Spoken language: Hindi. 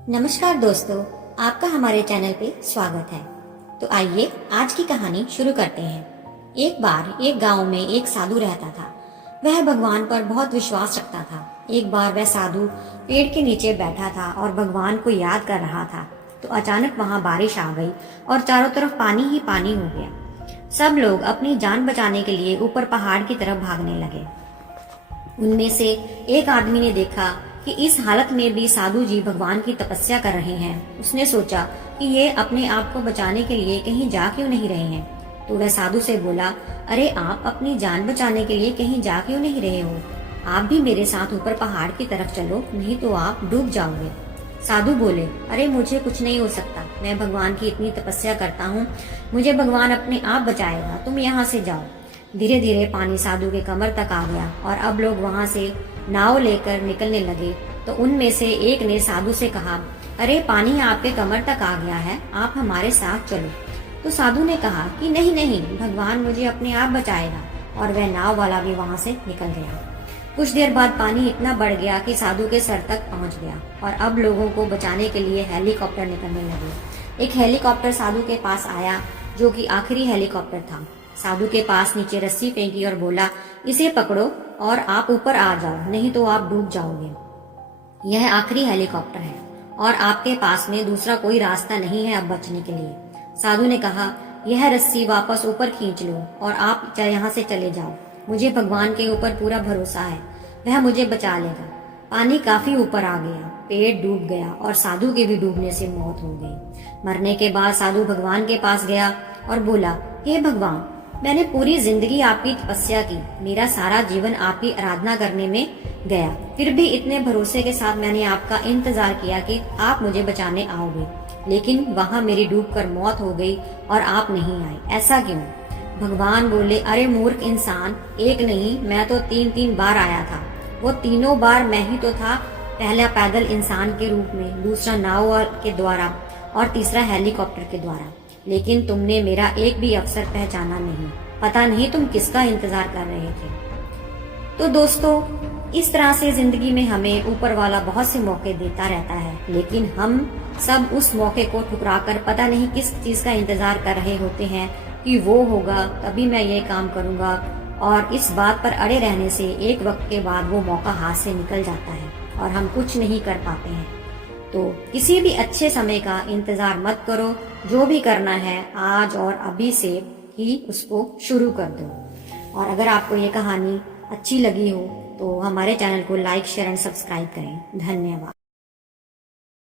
नमस्कार दोस्तों, आपका हमारे चैनल पे स्वागत है। तो आइए आज की कहानी शुरू करते हैं। एक बार एक गांव में एक साधु रहता था। वह भगवान पर बहुत विश्वास रखता था। एक बार वह साधु पेड़ के नीचे बैठा था और भगवान को याद कर रहा था। तो अचानक वहां बारिश आ गई और चारों तरफ पानी ही पानी हो गया। सब लोग अपनी जान बचाने के लिए ऊपर पहाड़ की तरफ भागने लगे। उनमें से एक आदमी ने देखा कि इस हालत में भी साधु जी भगवान की तपस्या कर रहे हैं। उसने सोचा कि ये अपने आप को बचाने के लिए कहीं जा क्यों नहीं रहे हैं। तो वह साधु से बोला, अरे आप अपनी जान बचाने के लिए कहीं जा क्यों नहीं रहे हो? आप भी मेरे साथ ऊपर पहाड़ की तरफ चलो, नहीं तो आप डूब जाओगे। साधु बोले, अरे मुझे कुछ नहीं हो सकता, मैं भगवान की इतनी तपस्या करता हूँ, मुझे भगवान अपने आप बचाएगा, तुम यहाँ से जाओ। धीरे धीरे पानी साधु के कमर तक आ गया और अब लोग वहां से नाव लेकर निकलने लगे। तो उनमें से एक ने साधु से कहा, अरे पानी आपके कमर तक आ गया है, आप हमारे साथ चलो। तो साधु ने कहा कि नहीं नहीं, भगवान मुझे अपने आप बचाएगा, और वह नाव वाला भी वहां से निकल गया। कुछ देर बाद पानी इतना बढ़ गया कि साधु के सर तक पहुंच गया और अब लोगों को बचाने के लिए हेलीकॉप्टर निकलने लगे। एक हेलीकॉप्टर साधु के पास आया, जो कि आखिरी हेलीकॉप्टर था। साधु के पास नीचे रस्सी फेंकी और बोला, इसे पकड़ो और आप ऊपर आ जाओ, नहीं तो आप डूब जाओगे। यह आखिरी हेलीकॉप्टर है और आपके पास में दूसरा कोई रास्ता नहीं है अब बचने के लिए। साधु ने कहा, यह रस्सी वापस ऊपर खींच लो और आप यहाँ से चले जाओ। मुझे भगवान के ऊपर पूरा भरोसा है, वह मुझे बचा लेगा। पानी काफी ऊपर आ गया, पेड़ डूब गया और साधु के भी डूबने से मौत हो गई। मरने के बाद साधु भगवान के पास गया और बोला, हे भगवान, मैंने पूरी जिंदगी आपकी तपस्या की, मेरा सारा जीवन आपकी आराधना करने में गया, फिर भी इतने भरोसे के साथ मैंने आपका इंतजार किया कि आप मुझे बचाने आओगे, लेकिन वहाँ मेरी डूबकर मौत हो गई और आप नहीं आए, ऐसा क्यों? भगवान बोले, अरे मूर्ख इंसान, एक नहीं मैं तो 3-3 बार आया था। वो तीनों बार मैं ही तो था, पहला पैदल इंसान के रूप में, दूसरा नाव के द्वारा और तीसरा हेलीकॉप्टर के द्वारा, लेकिन तुमने मेरा एक भी अवसर पहचाना नहीं। पता नहीं तुम किसका इंतजार कर रहे थे। तो दोस्तों, इस तरह से जिंदगी में हमें ऊपर वाला बहुत से मौके देता रहता है, लेकिन हम सब उस मौके को ठुकराकर पता नहीं किस चीज का इंतजार कर रहे होते हैं कि वो होगा तभी मैं ये काम करूंगा, और इस बात पर अड़े रहने से एक वक्त के बाद वो मौका हाथ से निकल जाता है और हम कुछ नहीं कर पाते हैं। तो किसी भी अच्छे समय का इंतजार मत करो, जो भी करना है आज और अभी से ही उसको शुरू कर दो। और अगर आपको ये कहानी अच्छी लगी हो तो हमारे चैनल को लाइक, शेयर एंड सब्सक्राइब करें। धन्यवाद।